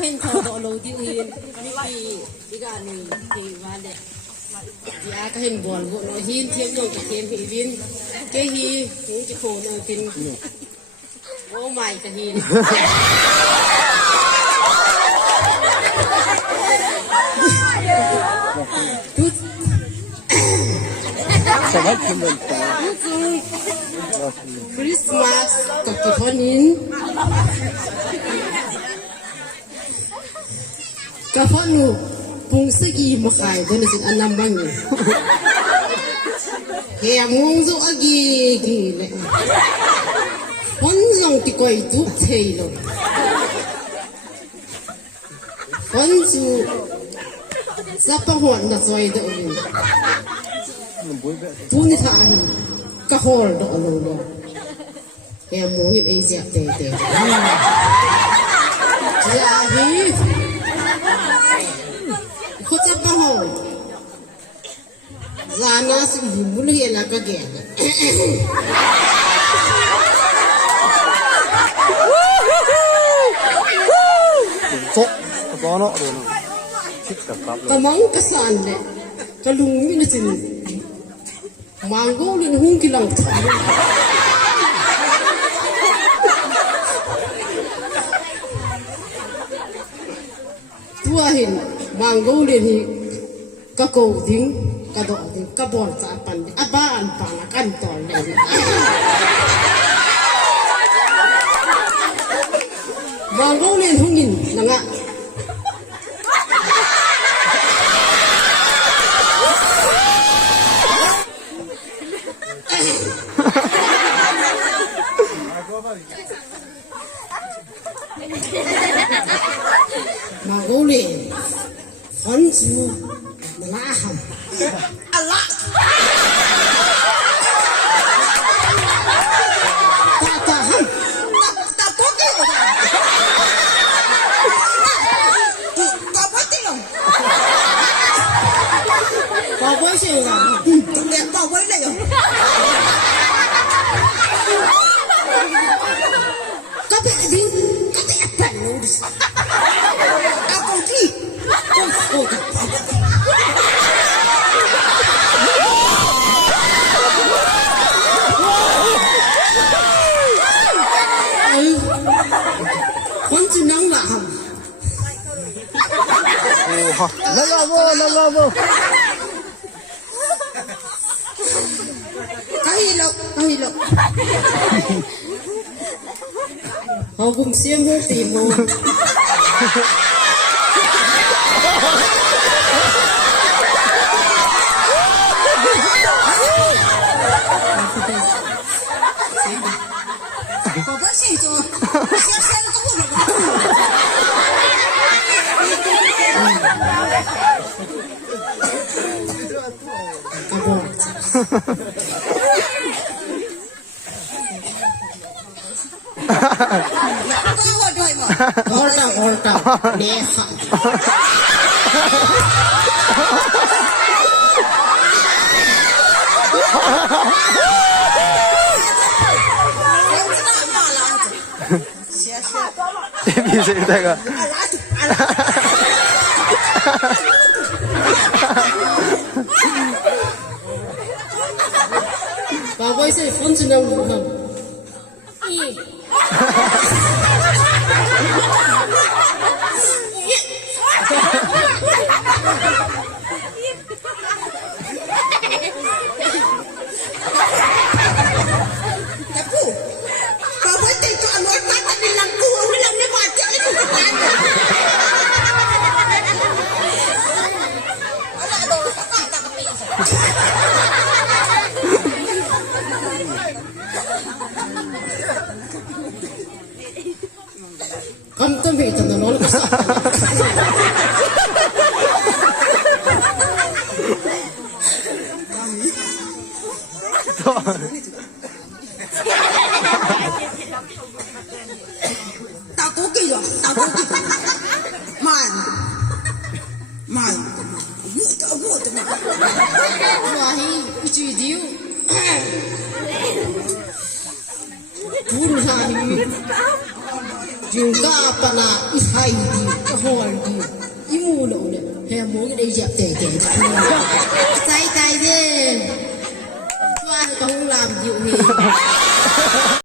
khen thầu độ lâu tiêu hiền đi gà này thì vào đấy thì ai cái hình buồn bộ nó hiên thêm rồi cái thêm thị viên cái hi những cái khổ nó tin ô mày cái hiên Christmasกับกี่คนนี้กับพ่อหนูปุงสกีมาขายบนสินอันนำบังอยู่แกงงจุอากีกีเลยคนส่งที่ก่อยทุกเทยเลยคนจูสับปะรดน่ะซอยเดินพูนิทานกะฮอลดอกโลโลแกมองเห็นไอ้เจ็บเตะเตะจ้าฮีเขาจะกะฮอลจานาสิบุลเฮลักะแกโซ่ตอนนั้นเลยชิดกับกะมังกะสันเดกะลุงมินสินมังโกลินหุงกิลังทาตัวเห็นมังโกลินกะโกดิ้งกะดอกดิ้งกะบอลจาปันอะบ้านปานะกันตอนเลยมังโกลินหุงกินนังอะมาโกเลคนจูมาลาฮัมอะไรตาฮัมตาโกเกลตาบัติลงตาบัติเสียงเด็กตาบัติเลยก็เป็นดิ้งก็เป็นแผ่นนู้ดิเอาของที่โอ้โหคนจีนังหล่ะฮัมโอ้ฮะนั่นละโว้นั่นละโว้kahilo hubung siya mo timo Papa sih tu, siap-siap tu pun. Horta, neha. Bisa kita kan? Bapak saya pun senang bukan. Kamu tuh beda dengan orang besar. Tao cố kỳ rồi, tao cố kỳ. Mày, vui tao mày. Wah, itu dia. Bunuh juga pernah ihai di như đây dẹp tể tay thế choa thì không làm dịu gì